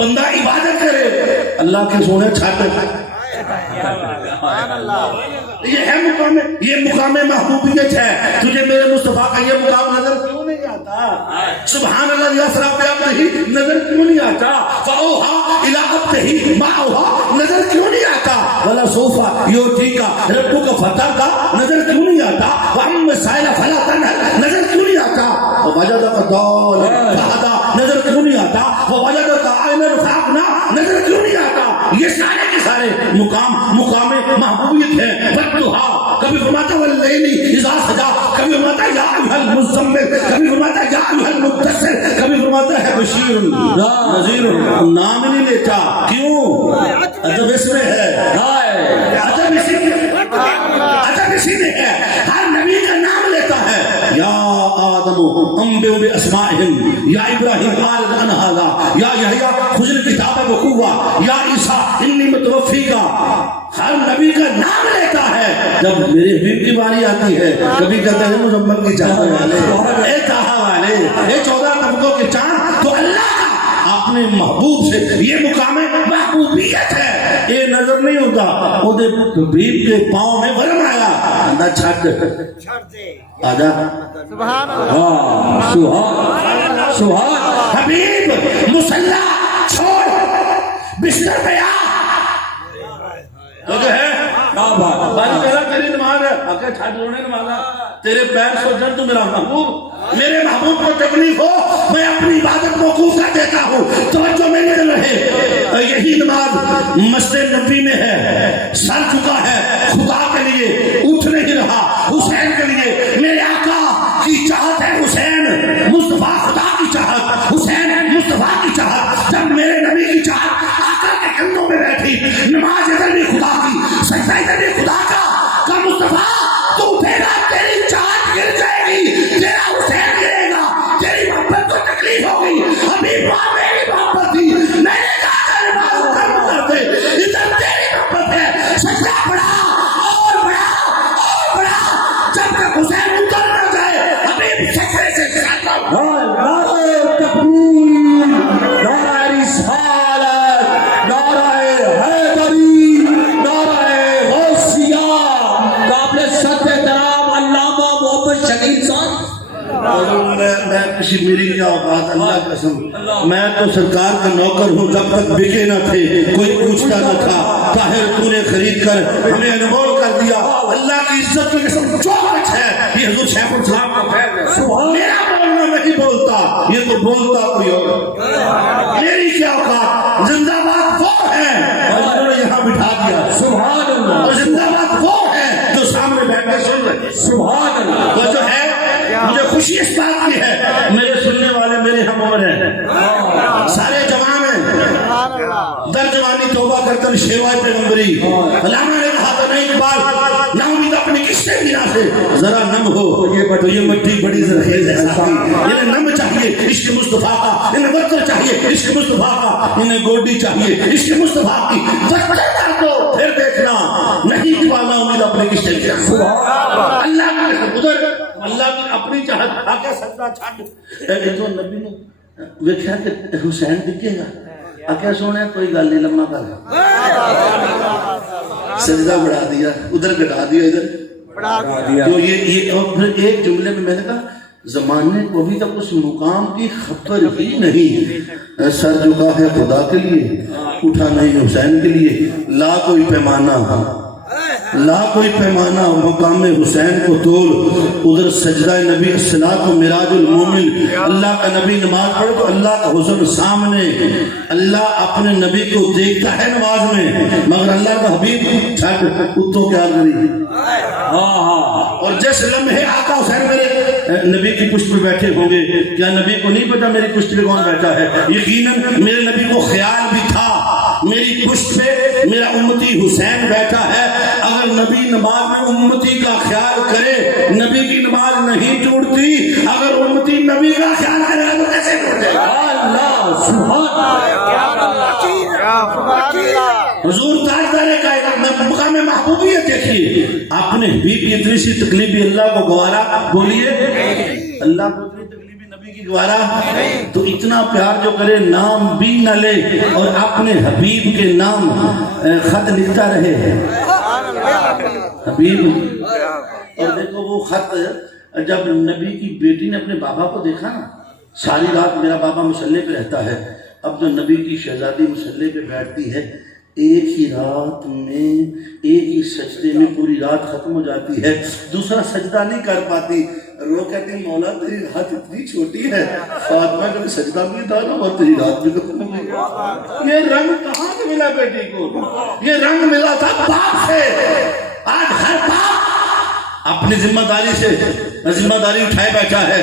بندہ عبادت کرے اللہ کے سونے چھاٹ یہ ہے مقام، یہ مقام محبوبیت ہے. تجھے میرے مصطفیٰ کا یہ مقام نظر کیوں نہیں آتا؟ سبحان اللہ یسرا بعبدہ نظر کیوں نہیں آتا؟ فاوحی الی عبدہ ما اوحی نظر کیوں نہیں آتا؟ ولا سوف یعطیک ربک فترضی نظر کیوں نہیں آتا؟ واما السائل فلا تنہر نظر کیوں نہیں آتا؟ ووجدک ضالا فہدی نظر کیوں نہیں آتا؟ ووجدک عائلا فاغنی نظر کیوں نہیں آتا؟ یہ سارے کے سارے مقام محبوبیت ہے. فتحا کبھی فرماتا واللیل اذا سجا، کبھی فرماتا یا ایھا المزمل، کبھی فرماتا یا ایھا المدثر، کبھی فرماتا ہے بشیر نذیر. نام نہیں لیتا کیوں؟ ادب اس میں ہے، ادب اسی میں ہے. ہر نبی کا نام لیتا ہے. یا آدم انبئ باسمائہم، یا ابراہیم اعرض عن ھذا، یا یحییٰ خذ الکتاب بقوہ، یا عیسیٰ انی متوفیک. ہر نبی کا نام لیتا ہے. جب میرے حبیب کی باری آتی ہے کبھی کہتے ہیں مزمل کی چاہنے والے، اے طٰہٰ والے، اے 14 طبقوں کے چاند. تو اللہ کا اپنے محبوب سے یہ مقام محبوبیت ہے. یہ نظر نہیں ہوتا. وہ حبیب کے پاؤں میں ورم آیا نہ چھٹ آجا. سبحان اللہ، سبحان سبحان. حبیب مصلی چھوڑ بستر پہ آ. تو جو ہے بھائی میرا تیری نماز ہے آگے چھٹ رونے نمازا تیرے پیر سوچن تو میرا محبوب، میرے محبوب کو تکلیف ہو میں اپنی عبادت موقوف کر دیتا ہوں. توجہ میں نہیں رہے. یہی نماز مسجد نبی میں ہے. سر چکا ہے خدا کے لیے، اٹھ نہیں رہا حسین کے لیے. میرے آقا کی چاہت ہے حسین، مصطفیٰ خدا کی چاہت، حسین مصطفیٰ کی چاہت. جب میرے نبی کی چاہت آقا کے کندھوں میں بیٹھی، نماز ادھر بھی خدا کی، سجدہ ادھر بھی خدا کا. مصطفیٰ تو اٹھے گا تیری چاہت گر جائے گی، تیرا حسین گرے گا، تیری محبت کو تکلیف ہوگی. ابھی میری محبت تھی، میں نے کہا کہ نماز ختم کر دے. ادھر تیری محبت ہے، سجدہ بڑھا اور بڑھا اور بڑھا جب تک حسین اتر نہ جائے. ابھی سجدے سے میں کشمیری کیا اوقات اللہ قسم، میں تو سرکار کا نوکر ہوں. جب تک بکے نہ تھے کوئی پوچھتا نہ تھا. طاہر تو نے خرید کر ہمیں انمول کر دیا. اللہ کی عزت کی قسم جو کچھ ہے یہ حضور شیخ الاسلام کا فیض ہے. میرا بولنا نہیں بولتا، یہ تو بولتا کوئی اور. میری کیا اوقات. زندہ باد وہ ہے اور نے یہاں بٹھا دیا. سبحان اللہ. اور زندہ باد وہ ہے جو سامنے بیٹھ کے سن رہے. سبحان اللہ. وہ جو ہے مجھے خوشی اس بات کی ہے میرے سننے والے میرے ہم عمر ہیں، سارے جوان ہیں. در جوانی توبہ کر کر شیوائے پیغمبری. علامہ نے کہا تھا نہیں اقبال نہ امید اپنی کشتے گنا سے ذرا نم ہو تو یہ مٹی بڑی زرخیز ہے. انہیں نم چاہیے عشق مصطفیٰ کا، انہیں وطر چاہیے عشق مصطفیٰ کا، انہیں گوڈی چاہیے عشق مصطفیٰ کی. وطر کر دو پھر دیکھنا نہیں پانا امید اپنی کشتے گنا. اللہ کی ادھر اللہ کی اپنی چاہت آگے سجدہ چھٹ. جو نبی نے ویکھیا کہ حسین دکھے گا آگے سونے کوئی گل نہیں لمحہ کر سجدہ بڑھا دیا ادھر گٹا دیا ادھر. تو یہ اور پھر ایک جملے میں نے کہا زمانے کو ابھی تک اس مقام کی خبر ہی نہیں. سر جھکا ہے خدا کے لیے، اٹھا نہیں حسین کے لیے. لا کوئی پیمانہ، لا کوئی پیمانہ مقام حسین کو تول. ادھر سجدہ نبی الصلاۃ و معراج المومن. اللہ کا نبی نماز پڑھے تو اللہ کا حسن سامنے. اللہ اپنے نبی کو دیکھتا ہے نماز میں، مگر اللہ کا حبیب چھٹ اتو کیا کری. اور جس لمحے آقا حسین میرے نبی کی پشت پہ بیٹھے ہوں گے، کیا نبی کو نہیں پتا میری پشت پہ کون بیٹھا ہے؟ یقیناً میرے نبی کو خیال بھی تھا میری پشت پہ میرا امتی حسین بیٹھا ہے. اگر نبی نماز میں امتی کا خیال کرے نبی کی نماز نہیں ٹوٹتی. اگر امتی نبی کا خیال کرے تو کیسے ٹوٹے گا؟ اللہ سبحان حضور تاجدار کائنات مقام محبوبیت دیکھیے. آپ نے حبیب کی اتنی سی تکلیف بھی اللہ کو گوارا. بولیے اللہ کو اتنی تکلیف بھی نبی کی کی گوارا تو اتنا پیار جو کرے نام بھی نہ لے اور اپنے حبیب کے نام خط لکھتا رہے حبیب. اور دیکھو وہ خط جب نبی کی بیٹی نے اپنے بابا کو دیکھا نا, ساری رات میرا بابا مصلے پہ رہتا ہے, اب جو نبی کی شہزادی مصلے پہ بیٹھتی ہے ایک ہی رات میں ایک ہی سجدے میں پوری رات ختم ہو جاتی ہے, دوسرا سجدہ نہیں کر پاتی. رو کہتی مولا تیری رات اتنی چھوٹی ہے, فاطمہ کا سجدہ بھی تھا نا اور تیری رات بھی ختم ہو گئی. یہ رنگ کہاں سے ملا بیٹی کو؟ یہ رنگ ملا تھا باپ سے. آج ہر باپ اپنی ذمہ داری سے ذمہ داری اٹھائے بیٹھا ہے.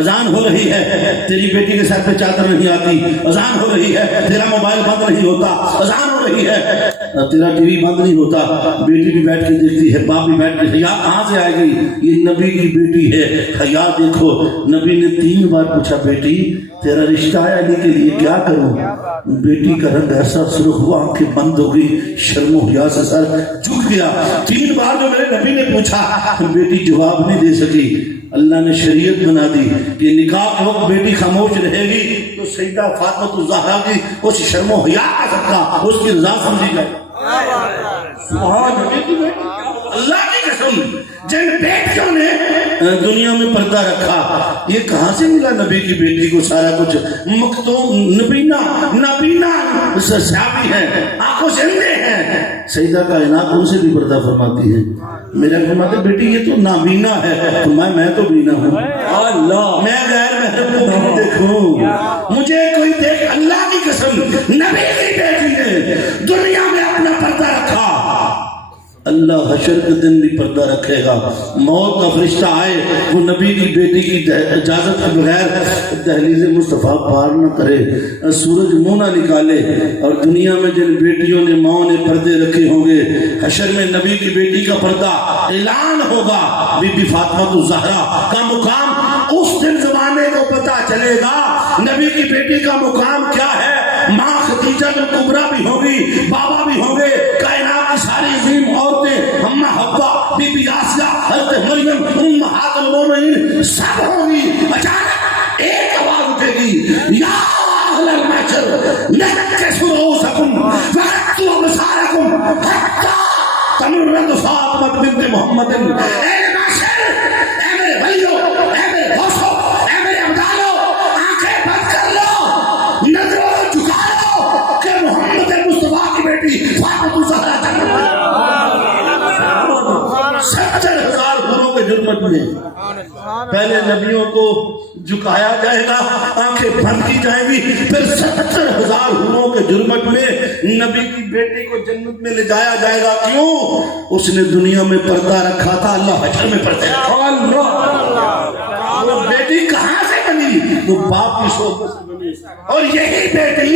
اذان ہو رہی ہے, تیری بیٹی کے سر پہ چادر نہیں آتی. اذان ہو رہی ہے, تیرا موبائل بند نہیں ہوتا. اذان ہو رہی ہے, تیرا ٹی وی بند نہیں ہوتا. بیٹی بھی بیٹھ کے دیکھتی ہے, باپ بھی بیٹھ کے. حیا کہاں سے آئے گئی؟ یہ نبی کی بیٹی ہے. حیا دیکھو, نبی نے 3 بار پوچھا بیٹی تیرا رشتہ ہے علی کے لیے کیا کروں؟ بیٹی کا رنگ ایسا سرخ ہوا, آنکھیں بند ہو گئی, شرم و حیا سے سر جھک گیا. 3 بار جو میرے نبی نے پوچھا, بیٹی جواب نہیں دے سکی. اللہ نے شریعت بنا دی کہ نکاح کے وقت بیٹی خاموش رہے گی تو سیدہ فاطمہ الزہرا کی اس شرم و حیا کا صدقہ اس کی رضا سمجھی گئی. سبحان اللہ کی قسم, جن بیٹیوں نے دنیا میں پردہ رکھا, یہ کہاں سے ملا نبی کی بیٹی کو سارا کچھ؟ مختوم نبینا صحابی ہیں, آنکھوں سے اندھے ہیں. سیدہ کائنات ان سے بھی پردہ فرماتی ہے. میرا فرماتے بیٹی یہ تو نابینا ہے, میں تو بینا ہوں. میں غیر محرم کو کیوں دیکھوں؟ مجھے کوئی دیکھ. اللہ کی قسم نبی کی بیٹی نے دنیا میں اپنا پردہ رکھا, اللہ حشر کے دن بھی پردہ رکھے گا. موت کا فرشتہ آئے, وہ نبی کی بیٹی کی اجازت کے بغیر دہلیز مصطفیٰ پار نہ کرے, سورج منہ نہ نکالے. اور دنیا میں جن بیٹیوں نے ماؤں نے پردے رکھے ہوں گے, حشر میں نبی کی بیٹی کا پردہ اعلان ہوگا. بی بی فاطمہ الزہرا کا مقام اس دن زمانے کو پتہ چلے گا. نبی کی بیٹی کا مقام کیا ہے؟ ماں خدیجہ کبریٰ بھی ہوگی, بابا بھی ہوں گے, کائنات کی ساری عظیم عورتیں, اماں حوا, بی بی آسیہ, حضرت مریم, امہات المومنین سب ہوں گی. اچانک ایک آواز اٹھے گی, یا اہل المحشر نکسوا رؤوسکم وغضوا ابصارکم حتی تمرت فاطمہ بنت محمد. اے محشر, اے میرے بھائیو, اے میرے دوستو, اے میرے عبدالو, آنکھیں بند کر لو, نظروں جھکا لو کہ محمد مصطفیٰ کی بیٹی فاطمہ الزہرا 70,000 حوروں کے جرمت میں پہلے نبیوں کو جھکایا جائے گا, آنکھیں بند کی جائیں گی, پھر 70,000 حوروں کے جرمت میں نبی کی بیٹی کو جنت میں لے جایا جائے گا. کیوں؟ اس نے دنیا میں پردہ رکھا تھا, اللہ حشر میں پردہ رکھا. وہ بیٹی کہاں سے بنی؟ وہ باپ کی صحبت سے بنی. اور یہی بیٹی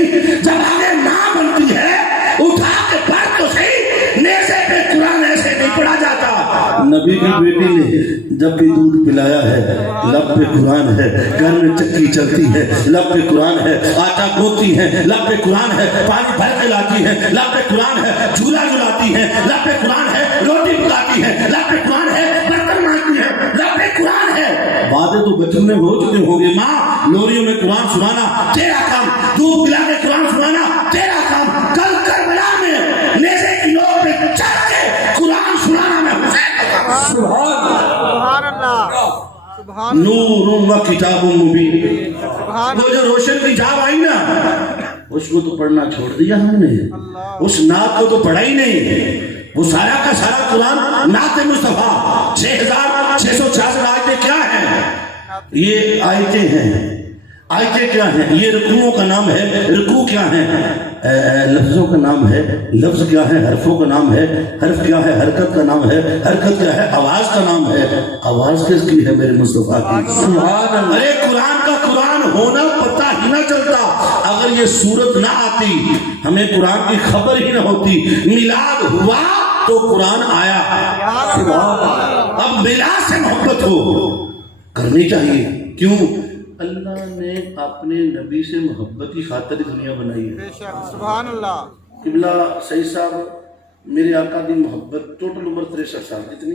جب آگے ماں بنتی ہے, اٹھا کے پڑھ تو صحیح, نیزے پہ قرآن ایسے نہیں پڑھا جاتا. نبی کی بیٹی نے جب بھی دودھ پلایا ہے, لب پہ قرآن ہے, گھر میں چکی چلتی ہے, لب پہ قرآن ہے, آٹا گوندتی ہے, لب پہ قرآن ہے, پانی بھر کے لاتی ہے, لب پہ قرآن ہے, جھولا جھلاتی ہے, لب پہ قرآن ہے, روٹی پکاتی ہے, لب پہ قرآن ہے, برتن مانجتی ہے, لب پہ قرآن ہے. وعدے تو بچپن میں ہو چکے ہوں گے, ماں لوریوں میں قرآن سنانا تیرا کام, دودھ پلا کے قرآن سنانا تیرا کام, کل کربلا میں نیزے کی نوک پہ چڑھ کے قرآن سنانا میں حسین کا کام. سبحان اللہ, سبحان نور و کتاب مبین. وہ جو روشن کی جاب آئی نا, اس کو تو پڑھنا چھوڑ دیا ہم نے, اس نعت کو تو پڑھا ہی نہیں. وہ سارا کا سارا قرآن نعت مصطفیٰ 6666 آیتیں کیا ہیں؟ یہ آیتیں ہیں. آیتیں کیا ہیں؟ یہ رکوعوں کا نام ہے. رکوع کیا ہے؟ لفظوں کا نام ہے. لفظ کیا ہے؟ حرفوں کا نام ہے. حرف کیا ہے؟ حرکت کا نام ہے. حرکت کیا ہے؟ آواز کا نام ہے. آواز کس کی ہے؟ میرے مصطفیٰ کی. سبحان اللہ. ارے قرآن کا قرآن ہونا پتہ ہی نہ چلتا اگر یہ صورت نہ آتی, ہمیں قرآن کی خبر ہی نہ ہوتی. میلاد ہوا تو قرآن آیا. اب میلاد سے محبت ہو کرنی چاہیے. کیوں؟ اللہ نے اپنے نبی سے محبت کی خاطر دنیا بنائی ہے. سبحان اللہ. قبلہ سعید صاحب, میرے آقا دی محبت ٹوٹل عمر 63 سال. کتنی؟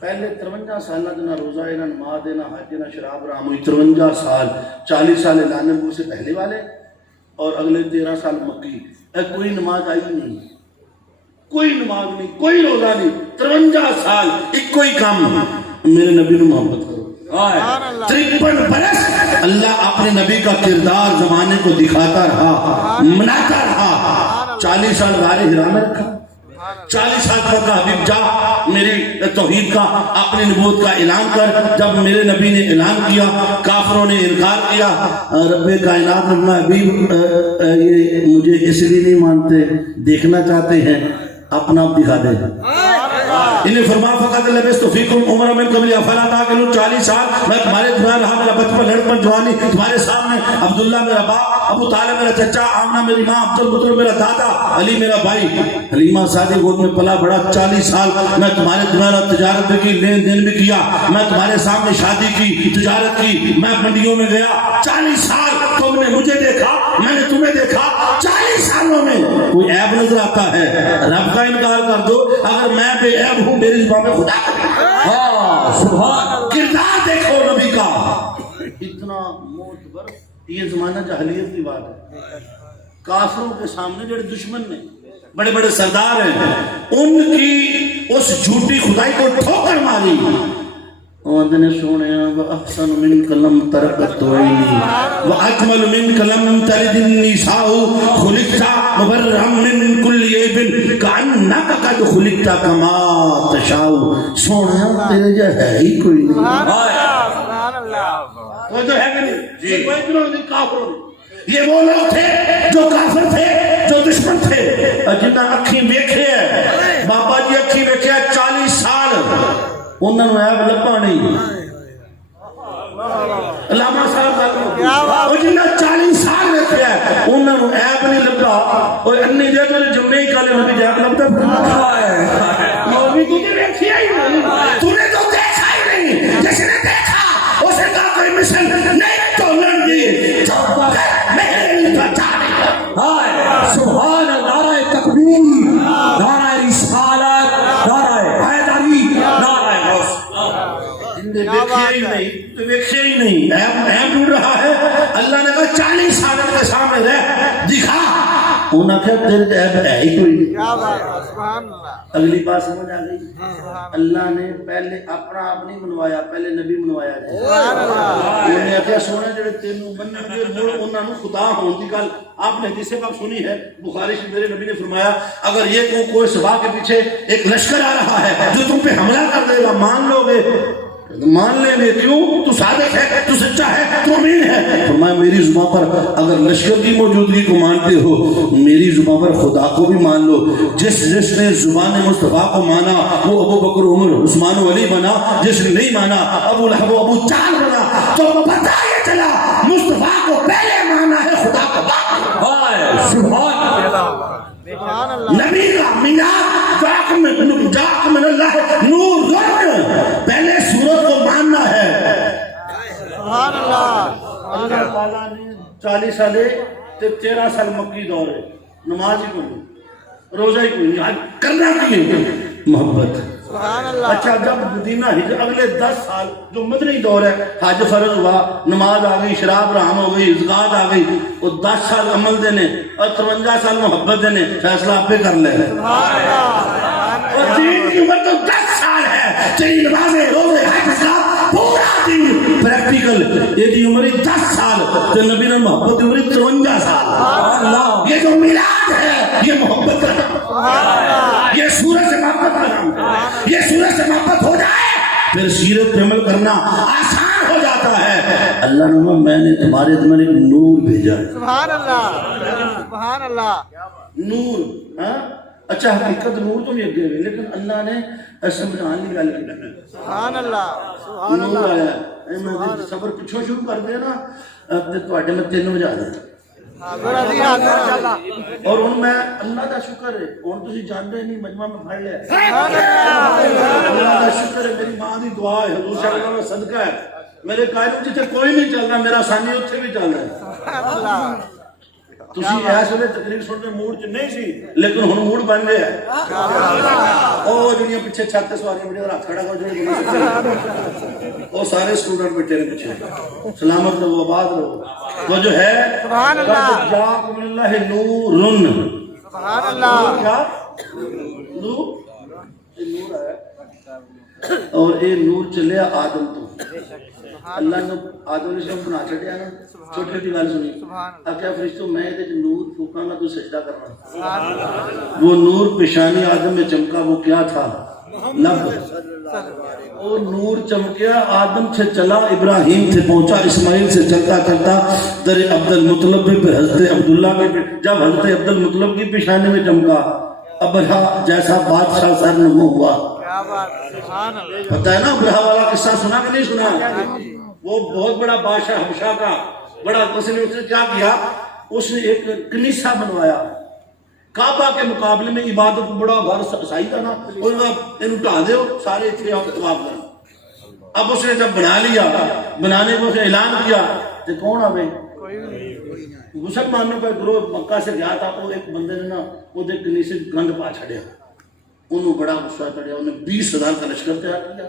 پہلے 53 سال نہ روزہ نہ نماز نہ حج نہ شراب حرام ہوئی 53 سال 40 سال اعلان نبوت سے پہلے والے اور اگلے 13 سال مکی کوئی نماز آئی نہیں کوئی نماز نہیں کوئی روزہ نہیں 53 سال ایک کوئی کام میرے نبی نے محبت کرو 53 برس اللہ اپنے نبی کا کردار زمانے کو دکھاتا رہا مناتا رہا 40 سال غار حرا میں رکھا 40 سال کا حبیب جا میری توحید کا اپنی نبوت کا اعلان کر جب میرے نبی نے اعلان کیا کافروں نے انکار کیا رب کائنات ربنا حبیب یہ مجھے اس لیے نہیں مانتے دیکھنا چاہتے ہیں اپنا آپ دکھا دے انہیں فرما فقط لبست فیکم عمر من قبل افلا تعقلون 40 سال میں تمہارے دوران رہا میرا بچپن لڑکپن جوانی تمہارے سامنے عبداللہ میرا باپ ابو طالب میرا چچا آمنہ میری ماں عبد المطلب میرا دادا علی میرا بھائی حلیمہ سادے گود میں پلا بڑا 40 سال میں تمہارے دوران تجارت بھی کی لین دین بھی کیا میں تمہارے سامنے شادی کی تجارت کی میں منڈیوں میں گیا 40 سال تم نے مجھے دیکھا میں نے تمہیں دیکھا 40 سالوں میں کوئی عیب نظر آتا ہے رب کا انکار کر دو اگر میں بے عیب ہوں میری زبان میں خدا سبحان کردار دیکھو نبی کا اتنا معتبر یہ زمانہ جاہلیت کی بات ہے کافروں کے سامنے جو دشمن نے بڑے بڑے سردار ہیں ان کی اس جھوٹی خدائی کو ٹھوکر ماری وعدنے سونے وَأَحْسَنُ مِنْكَ لَمْ تَرَقَتْ عَيْنِي وَأَجْمَلُ مِنْكَ لَمْ تَلِدِ النِّسَاءُ خُلِقْتَ مُبَرَّأً مِنْ كُلِّ عَيْبٍ كَأَنَّكَ قَدْ خُلِقْتَ كَمَا تَشَاءُ سونا تیرے جو ہے ہی کوئی نہیں سبحان اللہ وہ جو ہے کہ نہیں یہ کوئی دنوں دن کافر یہ وہ لوگ تھے جو کافر تھے جو دشمن تھے جنہاں اکھیں دیکھے ہیں بابا جی اکھیں دیکھے 40 سال انہوں نے عیب لبا نہیں علامہ صاحب وہ جنہاں 40 سال رہتے ہیں انہوں نے عیب نہیں لبا اور انی دے تو جمعے ہی کالے نبی عیب لبتا نبی تو نے دیکھا ہی نہیں تو نے تو دیکھا ہی نہیں جس نے دیکھا اسے کہا کوئی مثل نہیں تولن دی میرے سبحان نعرہ تکبیر نعرہ رسالت نعرہ حیدری نعرہ غوث دیکھے ہی نہیں تو دیکھے ہی نہیں اہم ڈھونڈ رہا ہے اللہ نے کہا 40 سال کے سامنے رہ دکھا انہوں نے کہا تیرے عیب ہے ہی کوئی کیا بات ہے سبحان اللہ اگلی بات سمجھ آ گئی اللہ نے پہلے اپنا آپ نہیں منوایا پہلے نبی منوایا سبحان اللہ انہوں نے کہا سونا جڑے تینوں بنن گے انہاں نوں خدا ہون دی گل آپ نے حدیث پاک سنی ہے بخاری شریف میرے نبی نے فرمایا اگر یہ کوئی صبح کے پیچھے ایک لشکر آ رہا ہے جو تم پہ حملہ کر دے گا مان لو گے مان لیں گے کیوں تو صادق ہے تو سچا ہے تو امین ہے فرمایا میری زبان پر اگر لشکر کی موجودگی کو مانتے ہو میری زبان پر خدا کو بھی مان لو جس نے زبان مصطفیٰ کو مانا وہ ابو بکر عمر عثمان و علی بنا جس نے نہیں مانا ابو لہب و ابو جہل بنا تو پتہ یہ چلا مصطفیٰ کو پہلے مانا ہے خدا کو بعد سبحان اللہ نبی کا میلاد جاک من اللہ نور پہلے سورت کو ماننا ہے سبحان اللہ اللہ تعالیٰ نے 40 سالے 13 سال مکی دور ہے نماز ہی کوئی روزہ ہی کوئی نہیں کرنا کی محبت سبحان اللہ اچھا جب مدینہ اگلے 10 سال جو مدنی دور ہے حج فرض ہوا نماز آ گئی شراب حرام ہو گئی زکات آ گئی وہ 10 سال عمل دینے اور 53 سال محبت دینے فیصلہ آپ پہ کر لے اور دین کی عمر تو 10 سال ہے تیری نمازیں روزے حج زکات پورا دین پریکٹیکل یہ دی عمر 10 سال تو نبی نے محبت عمر 53 سال یہ جو میلاد ہے یہ محبت کا نام یہ سورج سے محبت کا نام یہ سورج سے محبت ہو جائے پھر سیرت پہ عمل کرنا آسان ہو جاتا ہے اللہ نے میں نے تمہارے دماغ ایک نور بھیجا ہے سبحان اللہ سبحان اللہ نور ہاں اچھا حقیقت نور تو نہیں اگے لیکن اللہ نے سمجھان کی گل کی سبحان اللہ سبحان نور اللہ آیا میں صبر پچھوں شروع کر دے نا تواڈے میں 3 بجا دے حاضر علی حاضر اللہ اور ان میں اللہ کا شکر ہے اور تسی جانتے نہیں مجمع میں پڑھ لیا سبحان اللہ اللہ کا شکر ہے میری ماں دی دعا ہے حضور صلی اللہ علیہ وسلم کا صدقہ ہے میرے قائد جتنے کوئی نہیں چل رہا میرا ثانی اتنے بھی چل رہا ہے سبحان اللہ تسی اس ویلے تقریر سن کے موڈ چ نہیں سی لیکن ہن موڈ بن گیا او جڑیاں پیچھے چھت تے سواریاں بڑی ہاتھ کھڑا کر جڑے او سارے اسٹوڈنٹ بیٹھے نے پیچھے سلامت رہو آباد رہو وہ جو ہے سبحان اللہ جاءکم من اللہ نور سبحان اللہ کیا نور یہ نور ہے اور یہ نور چلیا آدم تو اللہ نے آدم نے سب بنا چھڑیا نا چھوٹی چھوٹی گل سنی آخیا فرشتوں میں یہ نور پھونکاں گا تو سجدہ کرنا وہ نور پیشانی آدم میں چمکا وہ کیا تھا لب وہ نور چمکیا آدم سے چلا ابراہیم سے پہنچا اسماعیل سے چلتا چلتا در عبد المطلب پہ پھر حضرت عبداللہ کے جب حضرت عبد المطلب کی پیشانی میں چمکا ابرہا جیسا بادشاہ سر نمو ہوا پتہ ہے نا ابرہا والا قصہ سنا کہ نہیں سنا وہ بہت بڑا بادشاہ حبشہ کا بڑا اس نے کیا کیا اس نے ایک کنیسہ بنوایا کعبہ کے مقابلے میں عبادت بڑا گھر صحیح تھا نا اور انہوں ٹھا دے سارے اتنے طواف کریں اب اس نے جب بنا لیا بنانے کو اس نے اعلان کیا کہ کون آوے مسلمانوں کا گروہ مکہ سے گیا تھا وہ ایک بندے نے نا وہ دیکھ کنیسے گند پا چھڑیا انہوں بڑا غصہ چڑھیا انہیں 20,000 کا لشکر تیار کیا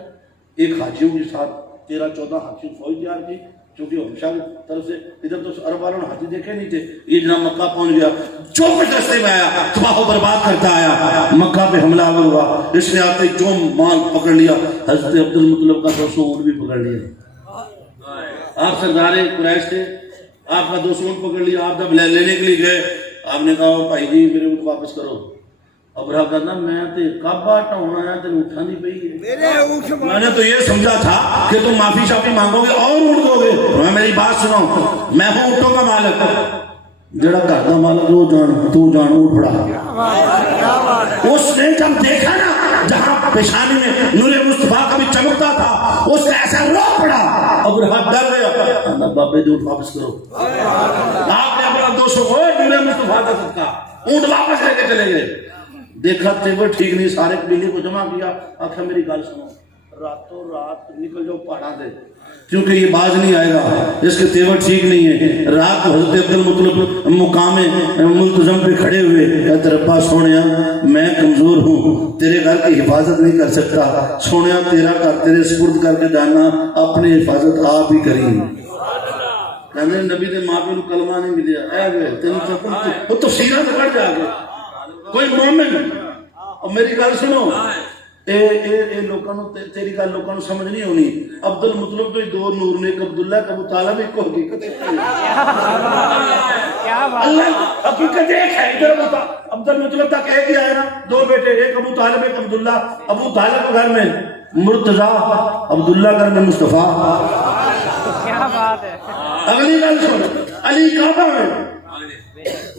ایک حاجیوں کے ساتھ 13-14 حاجی فوج تیار کی چونکہ ہمیشہ کی طرف سے ادھر تو عرب والوں نے حاجی دیکھے نہیں تھے یہ جناب مکہ پہنچ گیا جو کچھ رستے میں آیا تباہ و برباد کرتا آیا مکہ پہ حملہ آور ہوا اس نے آتے جو مال پکڑ لیا حضرت عبد المطلب کا 200 اونٹ بھی پکڑ لیا آپ سردار قریش تھے آپ کا 200 اونٹ پکڑ لیا آپ جب لینے کے لیے گئے آپ نے کہا بھائی جی میرے اونٹ واپس کرو ابرہا کہنا میں تے کعبہ ٹھاؤنا ہے تے اٹھا نہیں پئی میں نے تو یہ سمجھا تھا کہ تم معافی شافی مانگو گے اور اونٹ دو گے میں میری بات سنو میں ہوں اونٹوں کا مالک جڑا گھر کا مالک وہ جان تو جان اونٹ پڑا اس نے جب دیکھا نا جہاں پیشانی میں نور مصطفیٰ کا بھی چمکتا تھا اس کا ایسا رو پڑا ابرہا ڈر گیا بابے جو اونٹ واپس کرو آپ نے اپنا 200 نور مصطفیٰ کا صدقہ اونٹ واپس لے کے چلے گئے دیکھا تیور ٹھیک نہیں سارے قبیلے کو جمع کیا آخر میری گل سنو راتوں رات نکل جاؤ پہاڑا دے کیونکہ یہ باز نہیں آئے گا اس کے تیور ٹھیک نہیں ہے رات حضرت عبد المطلب مقام ملتزم پہ کھڑے ہوئے کہتے ربا سونیا میں کمزور ہوں تیرے گھر کی حفاظت نہیں کر سکتا سونیا تیرا گھر تیرے سپرد کر کے جانا اپنی حفاظت آپ ہی کریں کہنے نبی دے ماں پہ کلمہ نہیں ملیا اے وہ تفسیرہ سے کٹ جا گئے کوئی مومن اور میری گل سنو اے لوکاں نو تیری گل لوکاں نو سمجھ نہیں ہونی عبد المطلب تو دو نور نے ایک عبداللہ کا ابو طالب ایک کو حقیقت ہے اللہ حقیقت ایک ہے ادھر عبد المطلب تک ایک ہی آئے نا دو بیٹے ایک ابو طالب ایک عبداللہ ابو طالب گھر میں مرتضیٰ عبداللہ گھر میں مصطفیٰ کیا بات ہے اگلی گل سن علی کعبہ میں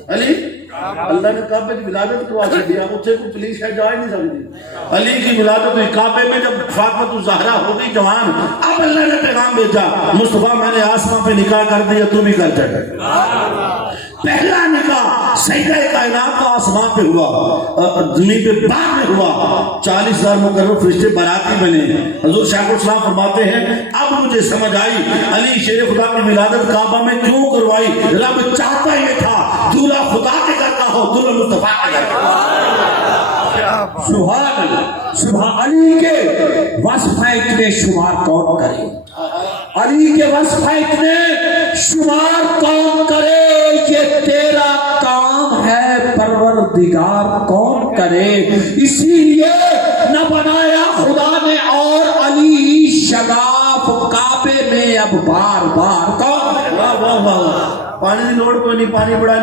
علی اللہ نے کعبے کی ولادت کروا دیا اتنے کوئی پولیس ہے جا ہی نہیں سکتی علی کی ولادت ہوئی کعبے میں جب فاطمہ الزہرا ہو گئی جوان اب اللہ نے پیغام بھیجا مصطفیٰ میں نے آسمان پہ نکاح کر دیا تو بھی کر چکے پہلا نکاح سیدہ کائنات کا آسمان پہ ہوا زمین پہ باغ میں ہوا 40,000 مقرر فرشتے باراتی بنے حضور شیخ الاسلام فرماتے ہیں اب مجھے سمجھ آئی علی شیر خدا کی ولادت کعبہ میں کیوں کروائی رب چاہتا یہ تھا دولہا خدا کے کرتا ہو دولہا مصطفیٰ کا کرتا سبحان اللہ سبحان علی کے وصف اتنے شمار کون کرے علی کے وصف اتنے شمار کون کرے یہ تیرا کام ہے پروردگار کون کرے اسی لیے نہ بنایا خدا نے اور علی شگاف کعبے میں اب بار بار کون واہ واہ واہ پانی دی لوڑ کوئی نہیں پانی بڑا